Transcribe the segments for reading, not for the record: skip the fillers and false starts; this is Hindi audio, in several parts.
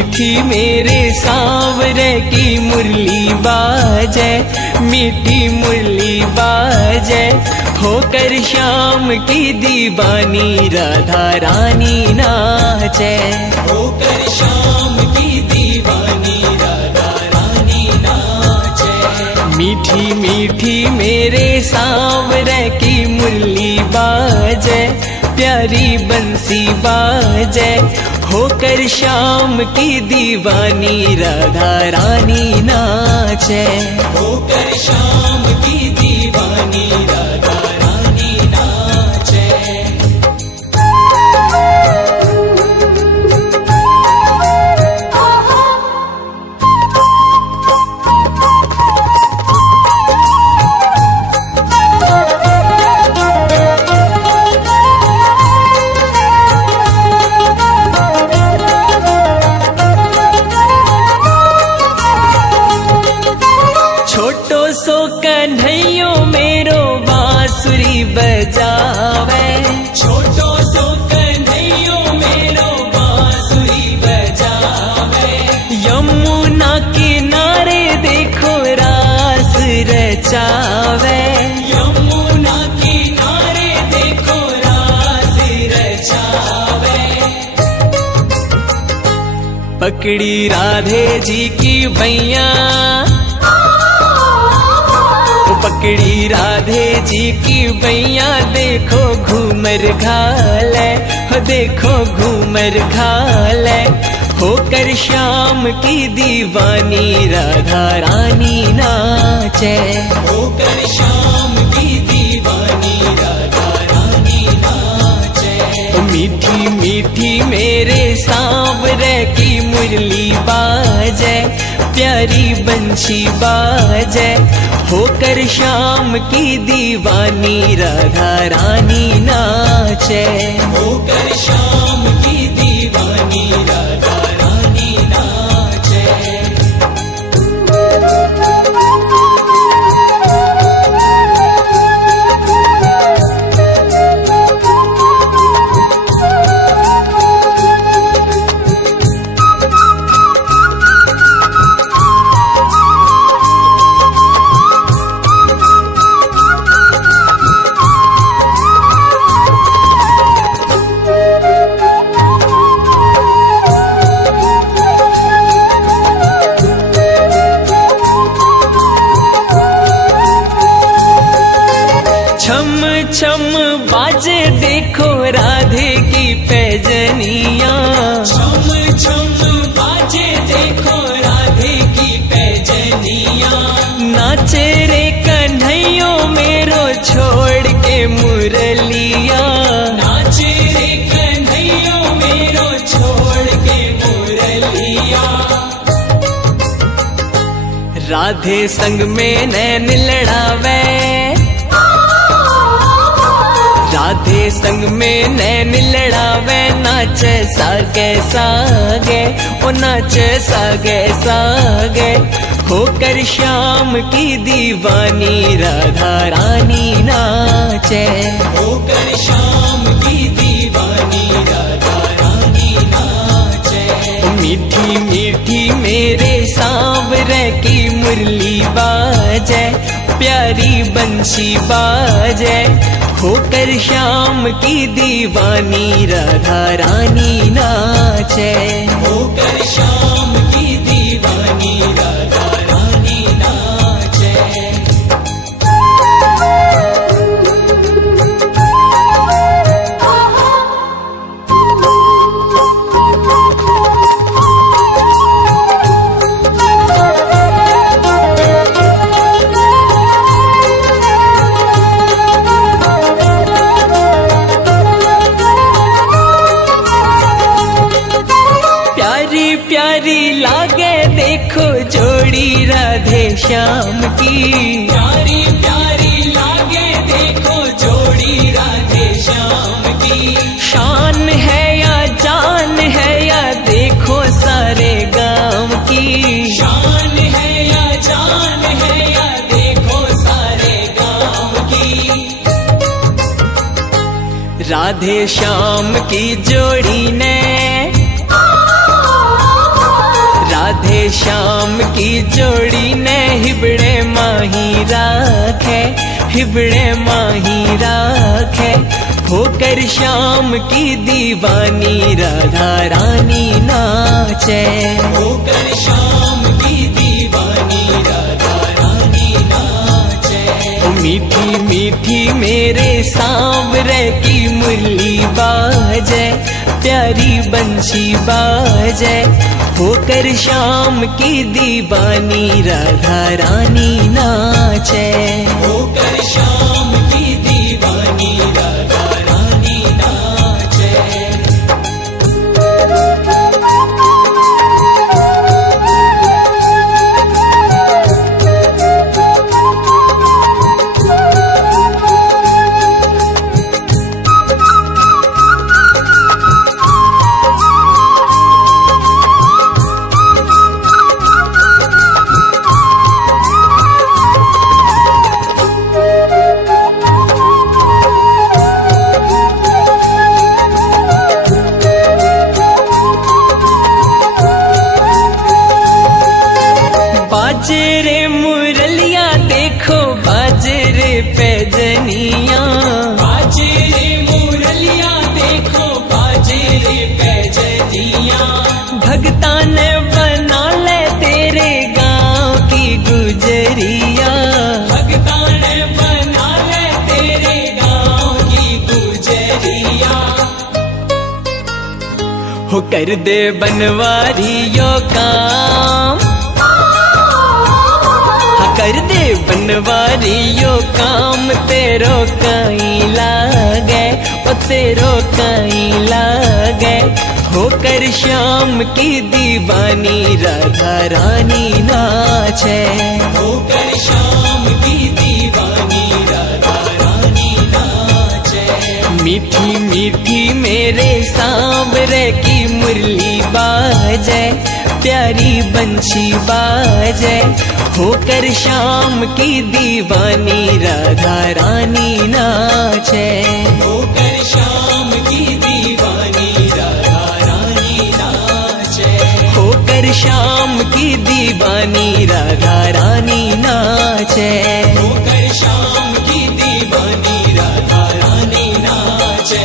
मीठी मेरे सांवरे की मुरली बाजे, मीठी मुरली बाजे, होकर श्याम की दीवानी राधा रानी नाचे, होकर श्याम की दीवानी राधा रानी नाचे। मीठी मीठी मेरे सांवरे की मुरली बाजे, प्यारी बंसी बाजे, होकर श्याम की दीवानी राधा रानी नाचे, होकर श्याम की दीवानी राधा रानी नाचे। छोटो सो कन्हैयो मेरो बांसुरी बजावे, छोटो सो कन्हैयो मेरो बांसुरी बजावे, यमुना किनारे देखो रास रचावे, यमुना किनारे देखो रास रचावे। पकड़ी राधे जी की भैया, पकड़ी राधे जी की भैया, देखो घूमर घाले, देखो घूमर घाले, होकर श्याम की दीवानी राधा रानी नाचे, होकर श्याम की दीवानी राधा रानी नाचे। मीठी मीठी मेरे सांवरे की मुरली बाजे, प्यारी बंशी बाजे, होकर श्याम की दीवानी राधा रानी नाचे, होकर श्याम की दीवानी राधा रानी नाचे। छम छम बाजे देखो राधे की पैजनिया, छम छम बाजे देखो राधे की पैजनिया, नाचे रे कन्हैयो मेरो छोड़ के मुरलिया, नाचे रे कन्हैयो मेरो छोड़ के मुरलिया। राधे संग में नैन लड़ावे, राधे संग में नैन लड़ावे, नाचे सागे सागे, ओ नाचे सागे सागे, होकर श्याम की दीवानी राधा रानी नाचे, होकर श्याम की दीवानी राधा रानी नाचे। मीठी मीठी मेरे सांवरे की मुरली बाजे, प्यारी बंशी बाजे, होकर श्याम की दीवानी राधा रानी नाचे, होकर श्याम की दीवानी राधा रानी नाचे। प्यारी लागे देखो जोड़ी राधे श्याम की, प्यारी प्यारी लागे देखो जोड़ी राधे श्याम की, शान है या जान है या देखो सारे गांव की, शान है या जान है या देखो सारे गांव की। राधे श्याम की जोड़ी ने शाम की जोड़ी ने हिबड़े माही राखे, हिबड़े माही राखे। होकर शाम की दीवानी राधा रानी नाचे, होकर शाम की दीवानी राधा रानी नाचे। मीठी मीठी मेरे सांवरे की मुरली बाजे, प्यारी बंशी बाजे। होकर शाम की दीवानी राधा रानी नाचे, होकर शाम की दीवानी राधा रानी नाचे। बाजरे मुरलिया देखो बाजरे पैजनिया, बाजरे मुरलिया देखो बाजरे पैजनिया। भगता ने बना ले तेरे गांव की गुजरिया, भगता ने बना ले तेरे गांव की गुजरिया। हो कर दे बनवारियों काम, कर दे बनवारियों काम। तेरो कहीं लागे, ओ तेरो कहीं लागे। होकर शाम की दीवानी राधा रानी नाचे, होकर शाम की दीवानी राधा रानी नाचे। मीठी मीठी मेरे सांवरे की मुरली बाजे, प्यारी बंशी बाजे। होकर शाम की दीवानी राधा रानी नाचे, होकर शाम की दीवानी राधा रानी नाचे। होकर शाम की दीवानी राधा रानी नाचे, होकर शाम की दीवानी राधा रानी नाचे।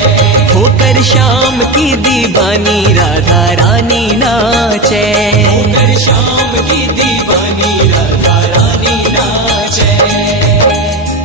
होकर शाम की दीवानी राधा रानी नाचे, होकर शाम की दीवानी राधा